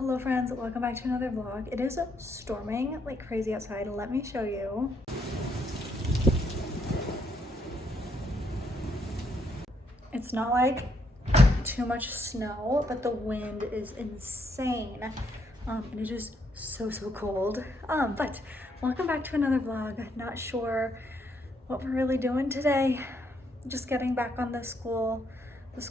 Hello friends, welcome back to another vlog. It is storming like crazy outside. Let me show you. It's not like too much snow, but the wind is insane. And it is so cold. But welcome back to another vlog. Not sure what we're really doing today. Just getting back on the school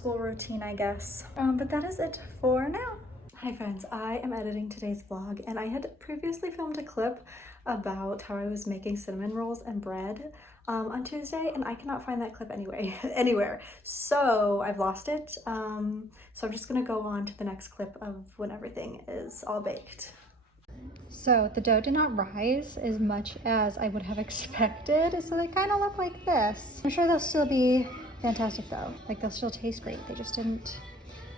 routine, I guess. But that is it for now. Hi friends, I am editing today's vlog, and I had previously filmed a clip about how I was making cinnamon rolls and bread on Tuesday, and I cannot find that clip anywhere. So I've lost it. So I'm just gonna go on to the next clip of when everything is all baked. So the dough did not rise as much as I would have expected, so they kind of look like this. I'm sure they'll still be fantastic though. Like, they'll still taste great. They just didn't,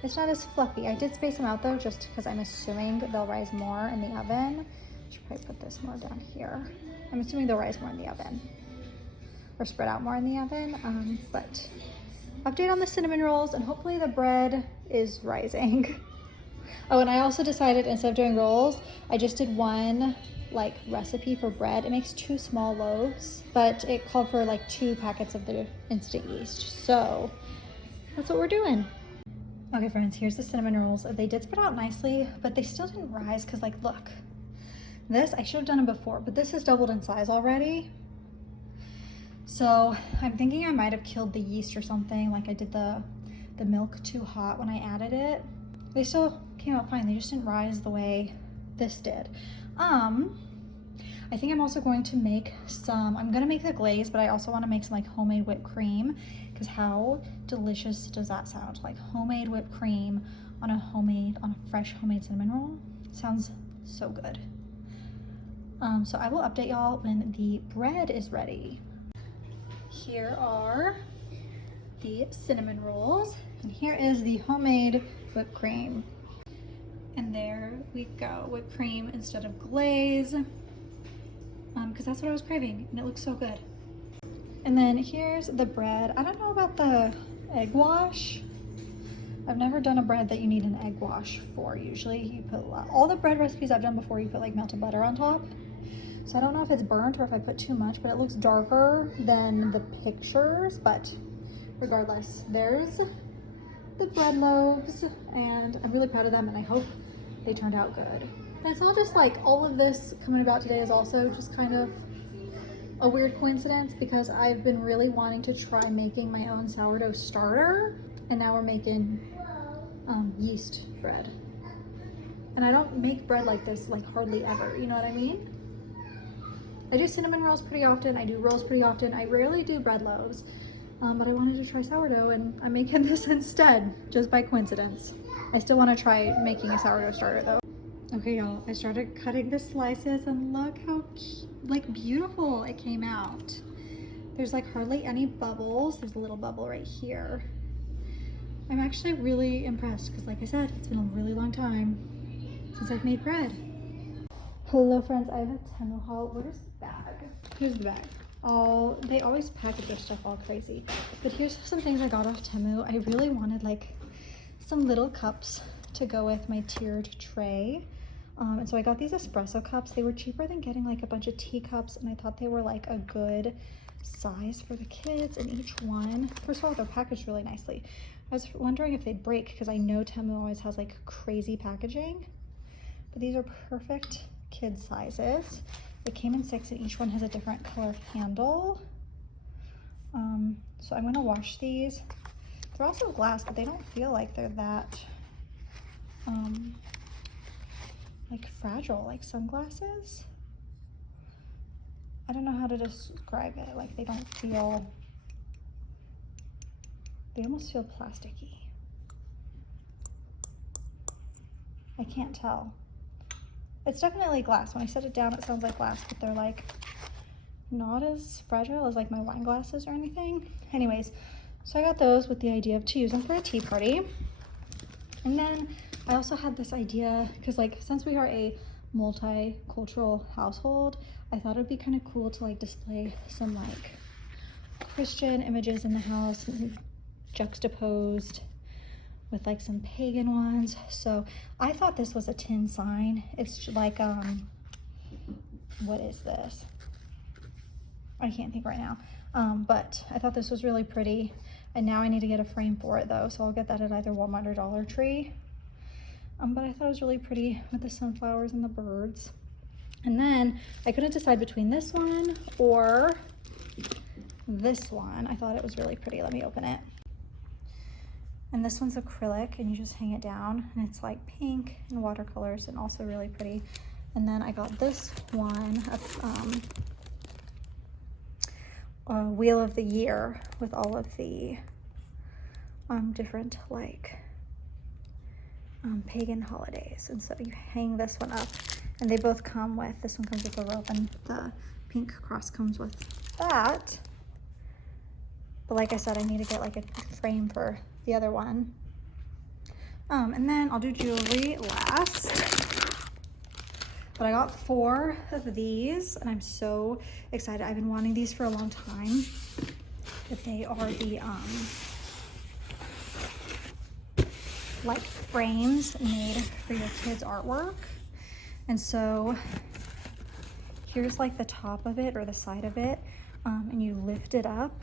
it's not as fluffy. I did space them out though, just because I'm assuming they'll rise more in the oven. I should probably put this more down here. I'm assuming they'll rise more in the oven, or spread out more in the oven. But update on the cinnamon rolls, and hopefully the bread is rising. Oh, and I also decided, instead of doing rolls, I just did one like recipe for bread. It makes 2 small loaves, but it called for like 2 packets of the instant yeast. So that's what we're doing. Okay friends, here's the cinnamon rolls. They did spread out nicely, but they still didn't rise because, like, look. This, I should have done it before, but this has doubled in size already. So I'm thinking I might have killed the yeast or something, like I did the milk too hot when I added it. They still came out fine, they just didn't rise the way this did. I think I'm also going to make some, I'm gonna make the glaze, but I also want to make some like homemade whipped cream, because how delicious does that sound? Like homemade whipped cream on a fresh homemade cinnamon roll. Sounds so good. So I will update y'all when the bread is ready. Here are the cinnamon rolls, and here is the homemade whipped cream. And there we go, whipped cream instead of glaze, because that's what I was craving, and it looks so good. And then here's the bread. I don't know about the egg wash. I've never done a bread that you need an egg wash for. Usually you put all the bread recipes I've done before, you put like melted butter on top. So I don't know if it's burnt or if I put too much, but it looks darker than the pictures. But regardless, there's the bread loaves, and I'm really proud of them, and I hope they turned out good. And it's all just like, all of this coming about today is also just kind of a weird coincidence, because I've been really wanting to try making my own sourdough starter, and now we're making yeast bread. And I don't make bread like this like hardly ever, you know what I mean? I do cinnamon rolls pretty often, I do rolls pretty often, I rarely do bread loaves, but I wanted to try sourdough, and I'm making this instead, just by coincidence. I still want to try making a sourdough starter though. Okay y'all, I started cutting the slices, and look how like beautiful it came out. There's like hardly any bubbles. There's a little bubble right here. I'm actually really impressed, because like I said, it's been a really long time since I've made bread. Hello friends, I have a Temu haul. Where's the bag? Here's the bag. They always package their stuff all crazy, but here's some things I got off Temu. I really wanted like some little cups to go with my tiered tray, and so I got these espresso cups. They were cheaper than getting like a bunch of teacups, and I thought they were like a good size for the kids. And each one, first of all, they're packaged really nicely. I was wondering if they'd break, because I know Temu always has like crazy packaging, but these are perfect kid sizes. It came in 6, and each one has a different color handle. So I'm gonna wash these. They're also glass, but they don't feel like they're that like fragile, like sunglasses. I don't know how to describe it. Like, they don't feel, they almost feel plasticky. I can't tell. It's definitely glass. When I set it down, it sounds like glass, but they're like not as fragile as like my wine glasses or anything. Anyways, so I got those with the idea of to use them for a tea party. And then I also had this idea, because like, since we are a multicultural household, I thought it'd be kind of cool to like display some like Christian images in the house, juxtaposed with like some pagan ones. So I thought this was a tin sign. It's like, what is this? I can't think right now. But I thought this was really pretty. And now I need to get a frame for it though. So I'll get that at either Walmart or Dollar Tree. But I thought it was really pretty with the sunflowers and the birds. And then I couldn't decide between this one or this one. I thought it was really pretty. Let me open it. And this one's acrylic and you just hang it down, and it's like pink and watercolors and also really pretty. And then I got this one of Wheel of the Year with all of the different like pagan holidays. And so you hang this one up, and they both come with, this one comes with a rope and the pink cross comes with that. But like I said, I need to get like a frame for the other one. And then I'll do jewelry last. But I got 4 of these and I'm so excited. I've been wanting these for a long time. But they are the like frames made for your kids' artwork. And so here's like the top of it or the side of it, and you lift it up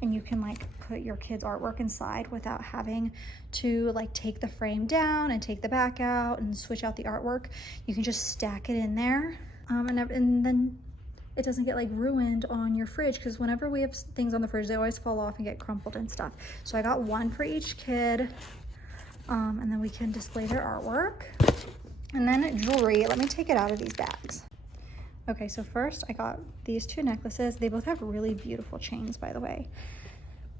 and you can like put your kids' artwork inside without having to like take the frame down and take the back out and switch out the artwork. You can just stack it in there, and then it doesn't get like ruined on your fridge, because whenever we have things on the fridge, they always fall off and get crumpled and stuff. So I got 1 for each kid, and then we can display their artwork. And then jewelry, let me take it out of these bags. Okay, so first I got these 2 necklaces. They both have really beautiful chains, by the way.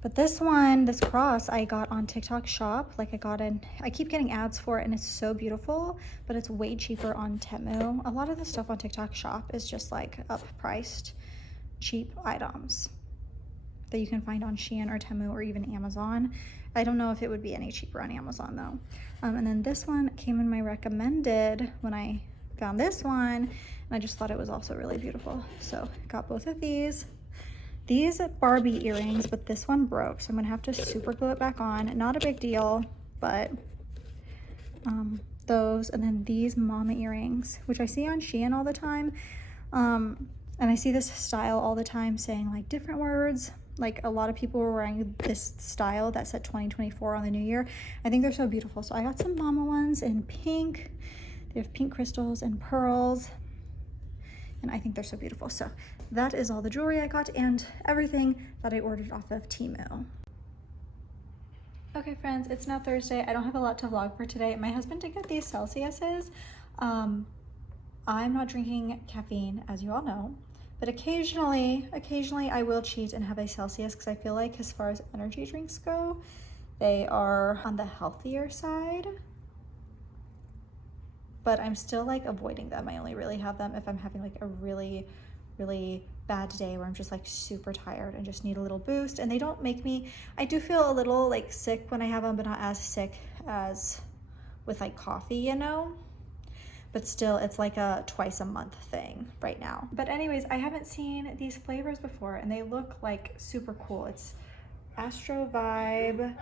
But this one, this cross, I got on TikTok Shop. Like I keep getting ads for it and it's so beautiful, but it's way cheaper on Temu. A lot of the stuff on TikTok Shop is just like up-priced, cheap items that you can find on Shein or Temu or even Amazon. I don't know if it would be any cheaper on Amazon though. And then this one came in my recommended when I found this one, and I just thought it was also really beautiful. So got both of these. These Barbie earrings, but this one broke, so I'm gonna have to super glue it back on. Not a big deal, but those, and then these mama earrings, which I see on Shein all the time. And I see this style all the time saying like different words. Like a lot of people were wearing this style that said 2024 on the new year. I think they're so beautiful. So I got some mama ones in pink. They have pink crystals and pearls, and I think they're so beautiful. So that is all the jewelry I got and everything that I ordered off of Temu. Okay friends, it's now Thursday. I don't have a lot to vlog for today. My husband did get these Celsiuses. I'm not drinking caffeine, as you all know, but occasionally I will cheat and have a Celsius, because I feel like as far as energy drinks go, they are on the healthier side. But I'm still like avoiding them. I only really have them if I'm having like a really bad day where I'm just like super tired and just need a little boost. And they don't make me, I do feel a little like sick when I have them, but not as sick as with like coffee, you know? But still, it's like a twice a month thing right now. But anyways, I haven't seen these flavors before and they look like super cool. It's Astro Vibe,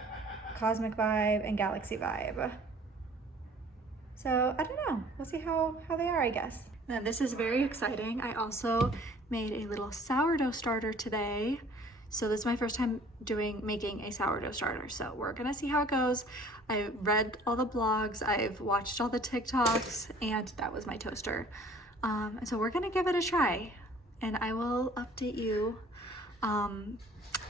Cosmic Vibe, and Galaxy Vibe. So I don't know, we'll see how they are, I guess. Now this is very exciting. I also made a little sourdough starter today. So this is my first time making a sourdough starter. So we're gonna see how it goes. I read all the blogs, I've watched all the TikToks, and that was my toaster. So we're gonna give it a try, and I will update you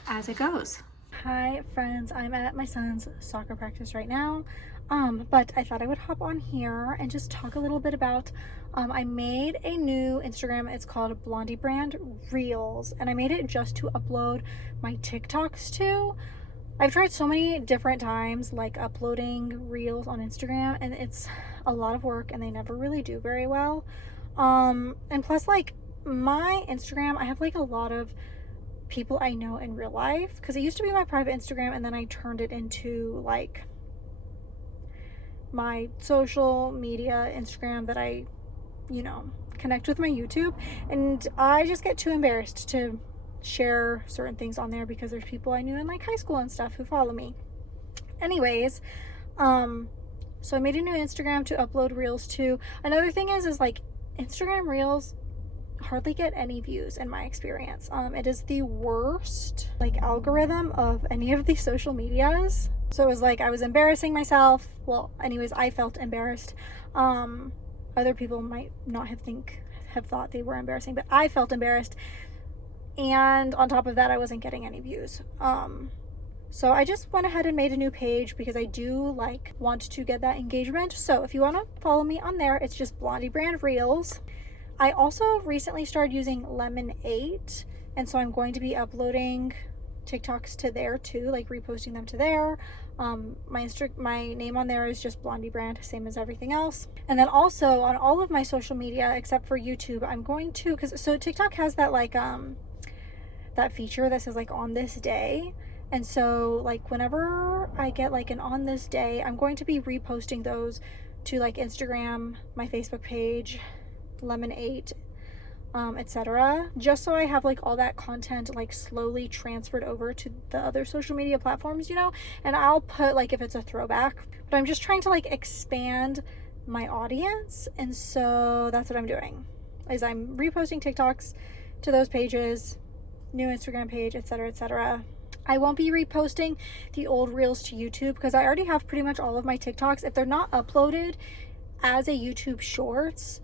as it goes. Hi friends, I'm at my son's soccer practice right now. But I thought I would hop on here and just talk a little bit about, I made a new Instagram. It's called Blondie Brand Reels, and I made it just to upload my TikToks to. I've tried so many different times like uploading reels on Instagram, and it's a lot of work and they never really do very well. And plus like my Instagram, I have like a lot of people I know in real life, because it used to be my private Instagram and then I turned it into like my social media Instagram that I, you know, connect with my YouTube, and I just get too embarrassed to share certain things on there because there's people I knew in like high school and stuff who follow me. Anyways, So I made a new Instagram to upload reels to. Another thing is like Instagram reels hardly get any views in my experience. It is the worst like algorithm of any of these social medias. So it was like I was embarrassing myself. Well, anyways, I felt embarrassed. Other people might not have thought they were embarrassing, but I felt embarrassed. And on top of that, I wasn't getting any views. So I just went ahead and made a new page because I do like want to get that engagement. So if you want to follow me on there, it's just Blondie brand reels. I also recently started using Lemon 8, and so I'm going to be uploading TikToks to there too, like reposting them to there. My name on there is just Blondie brand, same as everything else. And then also on all of my social media except for YouTube, I'm going to, so TikTok has that like that feature that says like on this day. And so like whenever I get like an on this day, I'm going to be reposting those to like Instagram, my Facebook page, Lemon 8, etc., just so I have like all that content like slowly transferred over to the other social media platforms, you know. And I'll put like if it's a throwback, but I'm just trying to like expand my audience. And so that's what I'm doing, is I'm reposting TikToks to those pages, new Instagram page, etc., etc. I won't be reposting the old reels to YouTube because I already have pretty much all of my TikToks. If they're not uploaded as a YouTube shorts,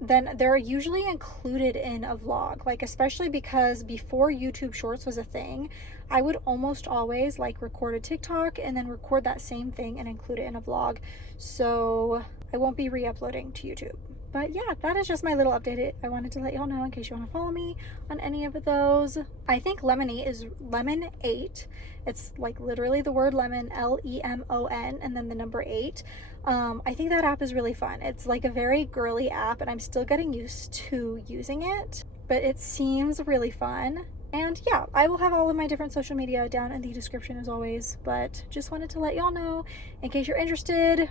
then they're usually included in a vlog, like especially because before YouTube shorts was a thing, I would almost always like record a TikTok and then record that same thing and include it in a vlog. So I won't be re-uploading to YouTube. But yeah, that is just my little update. I wanted to let y'all know in case you want to follow me on any of those. I think Lemon 8 is Lemon 8. It's like literally the word lemon, Lemon, and then the number 8. I think that app is really fun. It's like a very girly app and I'm still getting used to using it, but it seems really fun. And yeah, I will have all of my different social media down in the description as always, but just wanted to let y'all know in case you're interested.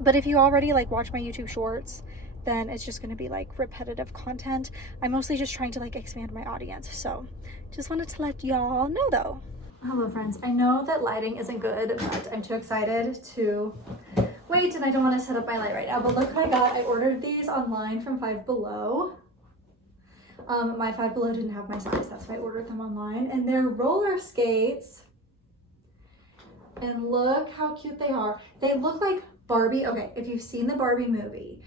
But if you already like watch my YouTube shorts, then it's just going to be like repetitive content. I'm mostly just trying to like expand my audience. So just wanted to let y'all know though. Hello friends, I know that lighting isn't good, but I'm too excited to wait and I don't want to set up my light right now, but look what I got. I ordered these online from Five Below. My Five Below didn't have my size, that's why I ordered them online, and they're roller skates. And look how cute they are. They look like Barbie. Okay, if you've seen the Barbie movie,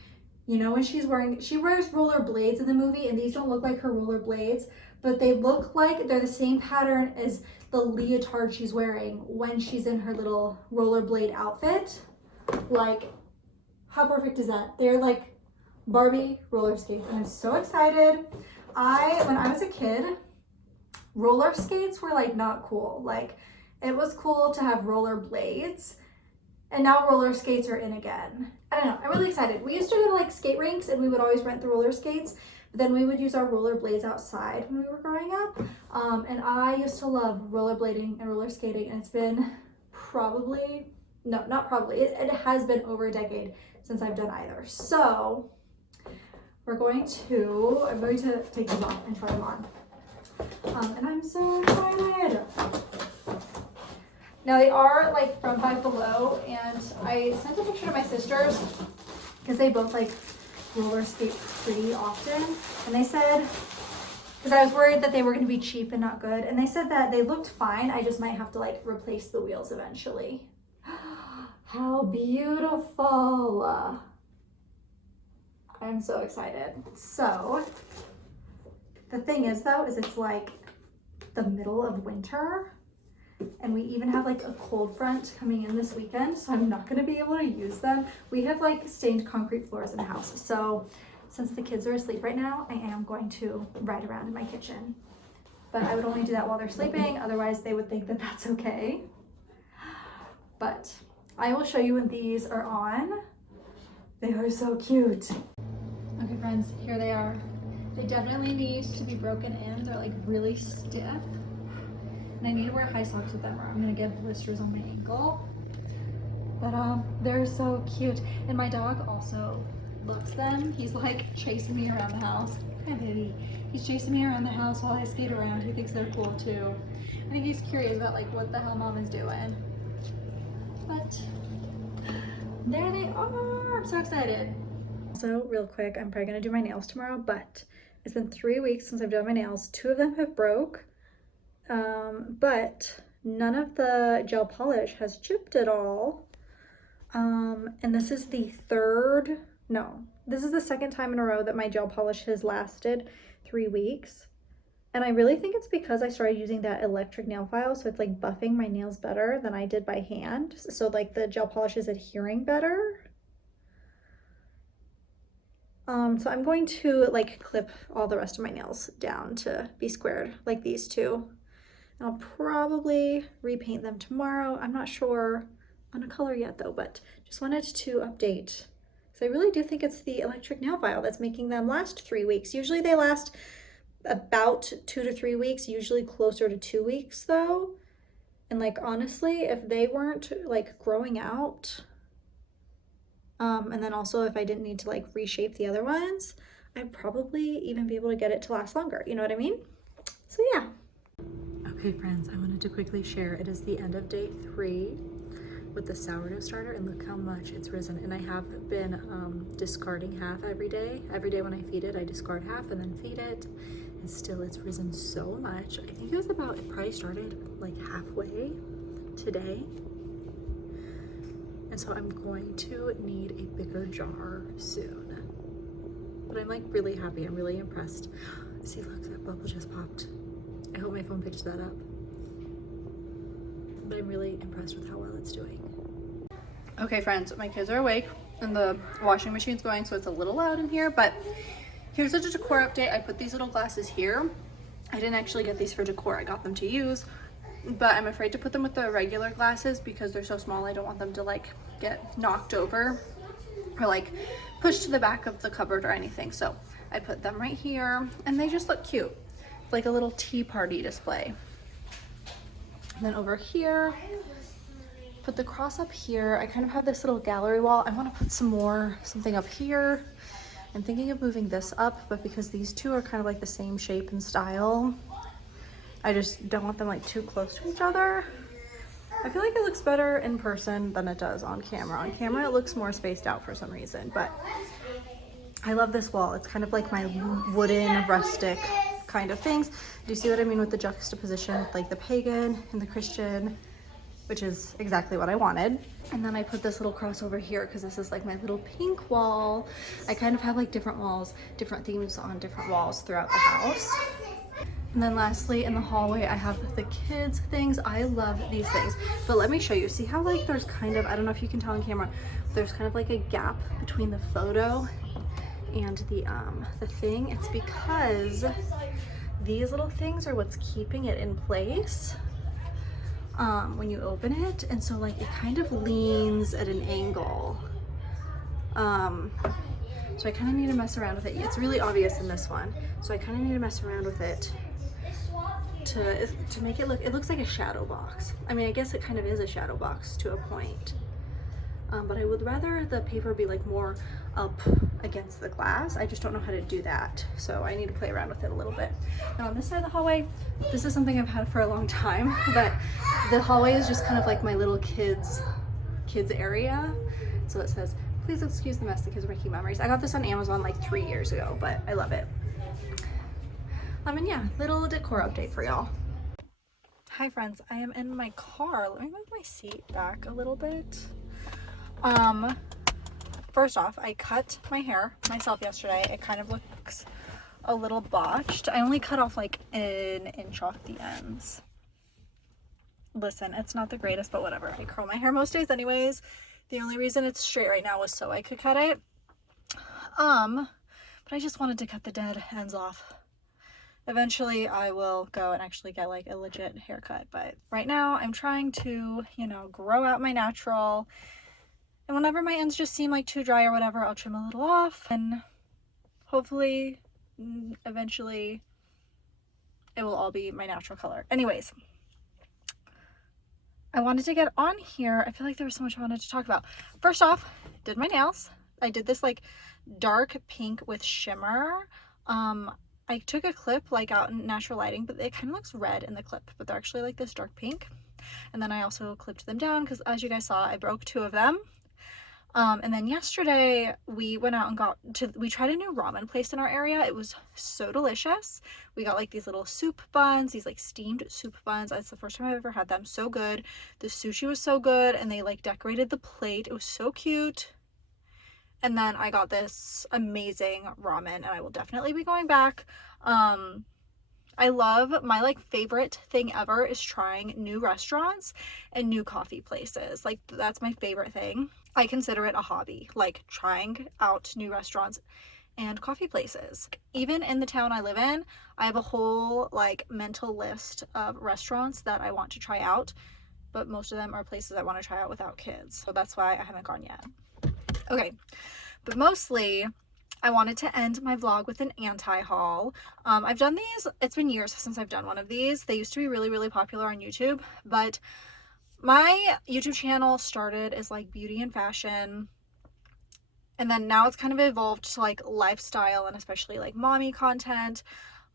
you know when she wears roller blades in the movie, and these don't look like her roller blades, but they look like they're the same pattern as the leotard she's wearing when she's in her little rollerblade outfit. Like, how perfect is that? They're like Barbie roller skates, and I'm so excited. When I was a kid, roller skates were like not cool. Like, it was cool to have roller blades, and now roller skates are in again. I don't know, I'm really excited. We used to go to like skate rinks and we would always rent the roller skates, but then we would use our roller blades outside when we were growing up. And I used to love rollerblading and roller skating, and it's been it has been over a decade since I've done either. So I'm going to take these off and try them on. And I'm so excited. Now they are like from Five Below, and I sent a picture to my sisters because they both like roller skate pretty often, and they said, because I was worried that they were going to be cheap and not good, and they said that they looked fine. I just might have to like replace the wheels eventually. How beautiful. I'm so excited. So the thing is though, is it's like the middle of winter, and we even have like a cold front coming in this weekend, so I'm not going to be able to use them. We have like stained concrete floors in the house, so since the kids are asleep right now, I am going to ride around in my kitchen, but I would only do that while they're sleeping, otherwise they would think that that's okay. But I will show you when these are on. They are so cute. Okay friends, here they are. They definitely need to be broken in. They're like really stiff. And I need to wear high socks with them or I'm gonna get blisters on my ankle. But they're so cute. And my dog also loves them. He's like chasing me around the house. Hi baby. He's chasing me around the house while I skate around. He thinks they're cool too. I think he's curious about like what the hell mom is doing. but there they are. I'm so excited. Also, real quick, I'm probably gonna do my nails tomorrow, but it's been 3 weeks since I've done my nails. 2 of them have broke, but none of the gel polish has chipped at all. And this is the this is the second time in a row that my gel polish has lasted 3 weeks. And I really think it's because I started using that electric nail file, so it's like buffing my nails better than I did by hand. So like the gel polish is adhering better. So I'm going to like clip all the rest of my nails down to be squared like these two. And I'll probably repaint them tomorrow. I'm not sure on a color yet though, but just wanted to update. So I really do think it's the electric nail file that's making them last 3 weeks. Usually they last about 2 to 3 weeks, usually closer to 2 weeks though. And like honestly, if they weren't like growing out, and then also if I didn't need to like reshape the other ones, I'd probably even be able to get it to last longer, you know what I mean? So yeah. Okay friends, I wanted to quickly share, it is the end of day 3 with the sourdough starter, and look how much it's risen. And I have been discarding half every day. Every day when I feed it, I discard half and then feed it, and still it's risen so much. I think it probably started like halfway today. And so I'm going to need a bigger jar soon. But I'm like really happy, I'm really impressed. See, look, that bubble just popped. I hope my phone picked that up. But I'm really impressed with how well it's doing. Okay friends, my kids are awake and the washing machine's going, so it's a little loud in here, but here's a decor update. I put these little glasses here. I didn't actually get these for decor, I got them to use, but I'm afraid to put them with the regular glasses because they're so small. I don't want them to like get knocked over or like pushed to the back of the cupboard or anything. So I put them right here and they just look cute. Like a little tea party display. And then over here, put the cross up here. I kind of have this little gallery wall. I want to put something up here. I'm thinking of moving this up, but because these two are kind of like the same shape and style, I just don't want them like too close to each other. I feel like it looks better in person than it does on camera. On camera, it looks more spaced out for some reason, but I love this wall. It's kind of like my wooden, rustic kind of things. Do you see what I mean with the juxtaposition, like the pagan and the Christian, which is exactly what I wanted. And then I put this little cross over here because this is like my little pink wall. I kind of have like different walls, different themes on different walls throughout the house. And then lastly, in the hallway, I have the kids things. I love these things, but let me show you. See how like there's kind of, I don't know if you can tell on camera, there's kind of like a gap between the photo and the thing. It's because these little things are what's keeping it in place when you open it, and so like it kind of leans at an angle. So I kind of need to mess around with it. It's really obvious in this one, so I kind of need to mess around with it to make it look, it looks like a shadow box. I mean, I guess it kind of is a shadow box to a point, but I would rather the paper be like more up against the glass. I just don't know how to do that, so I need to play around with it a little bit. Now on this side of the hallway, this is something I've had for a long time, but the hallway is just kind of like my little kids area. So it says, please excuse the mess, the kids are making memories. I got this on Amazon like 3 years ago, but I love it. And yeah, little decor update for y'all. Hi friends, I am in my car. Let me move my seat back a little bit. First off, I cut my hair myself yesterday. It kind of looks a little botched. I only cut off like an inch off the ends. Listen, it's not the greatest, but whatever. I curl my hair most days anyways. The only reason it's straight right now was so I could cut it. But I just wanted to cut the dead ends off. Eventually I will go and actually get like a legit haircut, but right now I'm trying to, you know, grow out my natural. And whenever my ends just seem like too dry or whatever, I'll trim a little off, and hopefully eventually it will all be my natural color. Anyways, I wanted to get on here. I feel like there was so much I wanted to talk about. First off, did my nails. I did this like dark pink with shimmer. I took a clip like out in natural lighting, but it kind of looks red in the clip, but they're actually like this dark pink. And then I also clipped them down because, as you guys saw, I broke 2 of them. And then yesterday we went out and we tried a new ramen place in our area. It was so delicious. We got like these little soup buns, these like steamed soup buns. It's the first time I've ever had them. So good. The sushi was so good, and they like decorated the plate. It was so cute. And then I got this amazing ramen, and I will definitely be going back. I love, my like favorite thing ever is trying new restaurants and new coffee places. Like, that's my favorite thing. I consider it a hobby, like trying out new restaurants and coffee places. Even in the town I live in, I have a whole like mental list of restaurants that I want to try out, but most of them are places I want to try out without kids. So that's why I haven't gone yet. Okay, but mostly I wanted to end my vlog with an anti-haul. I've done these, it's been years since I've done one of these. They used to be really, really popular on YouTube, but my YouTube channel started as like beauty and fashion, and then now it's kind of evolved to like lifestyle and especially like mommy content.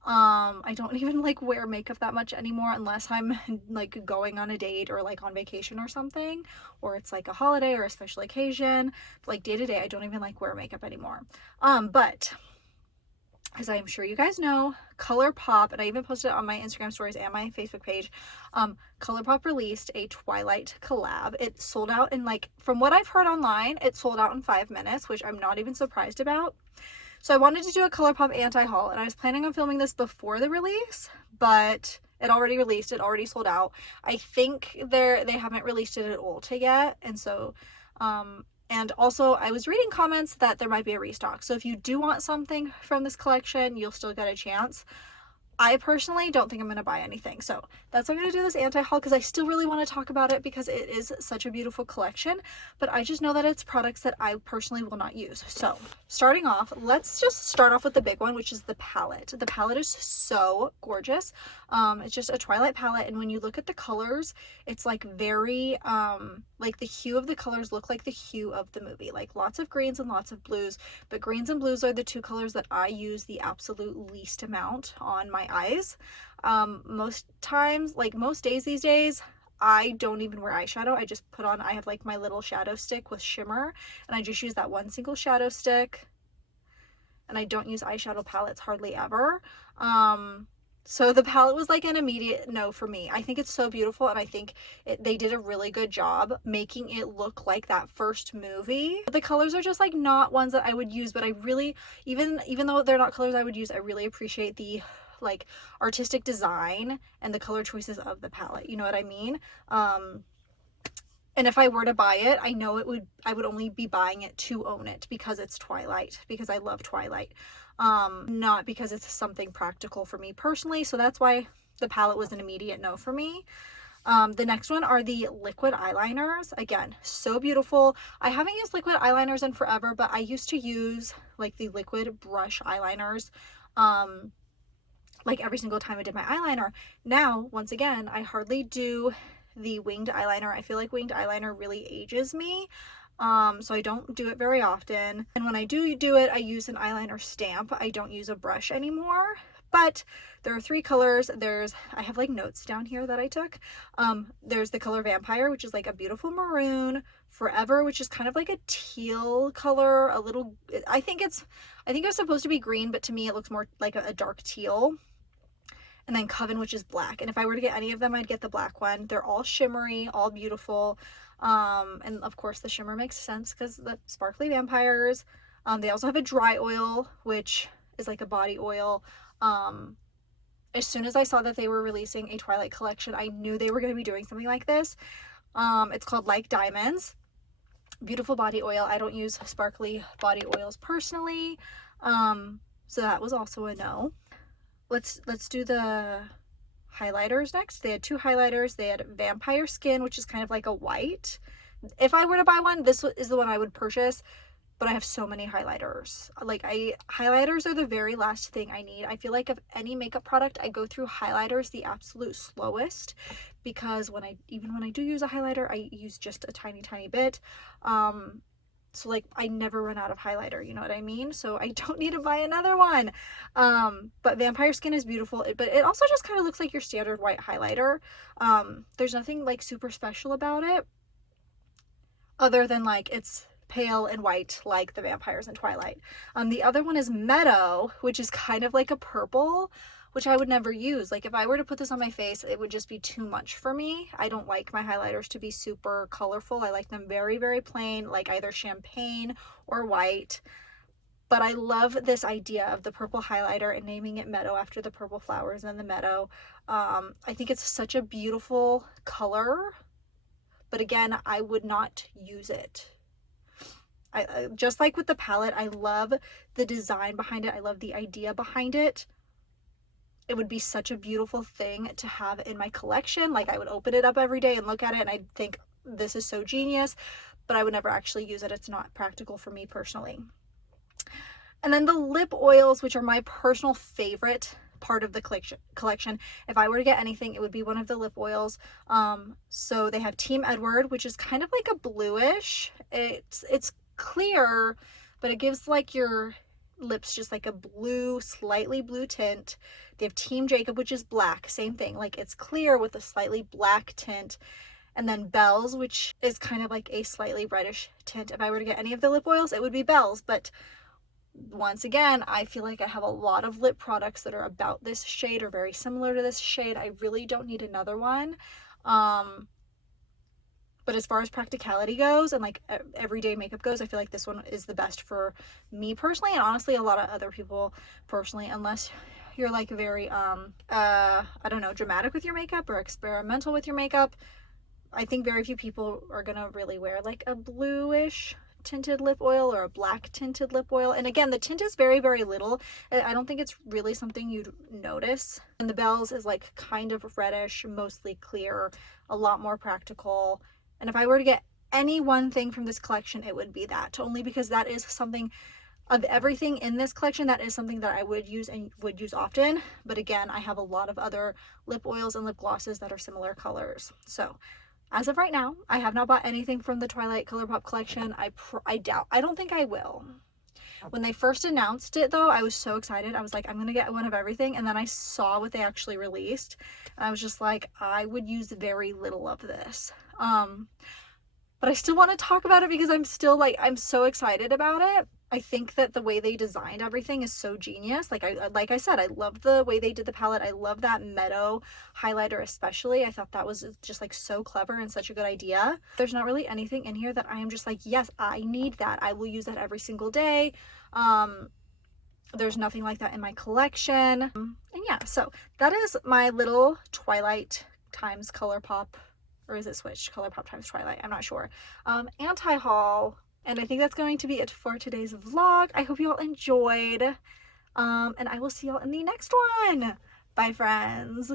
I don't even like wear makeup that much anymore unless I'm like going on a date or like on vacation or something, or it's like a holiday or a special occasion. Like day to day, I don't even like wear makeup anymore. But as I'm sure you guys know, Colourpop, and I even posted it on my Instagram stories and my Facebook page, Colourpop released a Twilight collab. It sold out in like, from what I've heard online, it sold out in 5 minutes, which I'm not even surprised about. So I wanted to do a Colourpop anti-haul, and I was planning on filming this before the release, but it already released, it already sold out. I think they haven't released it at Ulta yet, and so, and also I was reading comments that there might be a restock. So if you do want something from this collection, you'll still get a chance. I personally don't think I'm going to buy anything. So that's why I'm going to do this anti-haul, because I still really want to talk about it because it is such a beautiful collection. But I just know that it's products that I personally will not use. So starting off, let's just start off with the big one, which is the palette. The palette is so gorgeous. It's just a Twilight palette. And when you look at the colors, it's like very, like the hue of the colors look like the hue of the movie. Like lots of greens and lots of blues. But greens and blues are the 2 colors that I use the absolute least amount on my eyes. Most times, like most days these days, I don't even wear eyeshadow. I just I have like my little shadow stick with shimmer, and I just use that one single shadow stick, and I don't use eyeshadow palettes hardly ever. So the palette was like an immediate no for me. I think it's so beautiful, and I think they did a really good job making it look like that first movie. The colors are just like not ones that I would use, but I really, even though they're not colors I would use, I really appreciate the like artistic design and the color choices of the palette. You know what I mean? And if I were to buy it, I know I would only be buying it to own it because it's Twilight, because I love Twilight. Not because it's something practical for me personally. So that's why the palette was an immediate no for me. The next one are the liquid eyeliners. Again, so beautiful. I haven't used liquid eyeliners in forever, but I used to use like the liquid brush eyeliners, like every single time I did my eyeliner. Now, once again, I hardly do the winged eyeliner. I feel like winged eyeliner really ages me. So I don't do it very often. And when I do it, I use an eyeliner stamp. I don't use a brush anymore. But there are 3 colors. I have like notes down here that I took. There's the color Vampire, which is like a beautiful maroon. Forever, which is kind of like a teal color, a little, I think it was supposed to be green, but to me it looks more like a dark teal. And then Coven, which is black. And if I were to get any of them, I'd get the black one. They're all shimmery, all beautiful. And of course the shimmer makes sense because the sparkly vampires. They also have a dry oil, which is like a body oil. As soon as I saw that they were releasing a Twilight collection, I knew they were going to be doing something like this. It's called Like Diamonds. Beautiful body oil. I don't use sparkly body oils personally. So that was also a no. Let's do the highlighters next. They had 2 highlighters. They had Vampire Skin, which is kind of like a white. If I were to buy one, this is the one I would purchase, but I have so many highlighters. Like highlighters are the very last thing I need. I feel like of any makeup product, I go through highlighters the absolute slowest, because even when I do use a highlighter, I use just a tiny bit. So like I never run out of highlighter, you know what I mean? So I don't need to buy another one. But Vampire Skin is beautiful, but it also just kind of looks like your standard white highlighter. There's nothing like super special about it other than like it's pale and white like the vampires in Twilight. The other one is Meadow, which is kind of like a purple, which I would never use. Like if I were to put this on my face, it would just be too much for me. I don't like my highlighters to be super colorful. I like them very, very plain, like either champagne or white. But I love this idea of the purple highlighter and naming it Meadow after the purple flowers and the meadow. I think it's such a beautiful color, but again, I would not use it. I just like with the palette, I love the design behind it. I love the idea behind it. It would be such a beautiful thing to have in my collection. Like I would open it up every day and look at it and I'd think this is so genius, but I would never actually use it. It's not practical for me personally. And then the lip oils, which are my personal favorite part of the collection. If I were to get anything, it would be one of the lip oils. So they have Team Edward, which is kind of like a bluish. It's clear, but it gives like your lips just like a blue, slightly blue tint. They have Team Jacob, which is black, same thing, like it's clear with a slightly black tint. And then Belle's, which is kind of like a slightly reddish tint. If I were to get any of the lip oils, it would be Belle's. But once again, I feel like I have a lot of lip products that are about this shade or very similar to this shade. I really don't need another one. But as far as practicality goes and like everyday makeup goes, I feel like this one is the best for me personally, and honestly a lot of other people personally, unless you're like very I don't know, dramatic with your makeup or experimental with your makeup. I think very few people are gonna really wear like a bluish tinted lip oil or a black tinted lip oil. And again, the tint is very, very little. I don't think it's really something you'd notice. And the Belle's is like kind of reddish, mostly clear, a lot more practical. And if I were to get any one thing from this collection, it would be that, only because that is something of everything in this collection, that is something that I would use and would use often. But again, I have a lot of other lip oils and lip glosses that are similar colors. So as of right now, I have not bought anything from the Twilight Colourpop collection. I don't think I will. When they first announced it though, I was so excited. I was like, I'm gonna get one of everything. And then I saw what they actually released and I was just like, I would use very little of this. But I still want to talk about it because I'm still like, I'm so excited about it. I think that the way they designed everything is so genius. Like I said, I love the way they did the palette. I love that Meadow highlighter especially. I thought that was just like so clever and such a good idea. There's not really anything in here that I am just like, yes, I need that. I will use that every single day. There's nothing like that in my collection. And yeah, so that is my little Twilight times Colourpop, or is it switched? Colourpop times Twilight, I'm not sure. Anti-haul. And I think that's going to be it for today's vlog. I hope you all enjoyed. And I will see y'all in the next one. Bye, friends.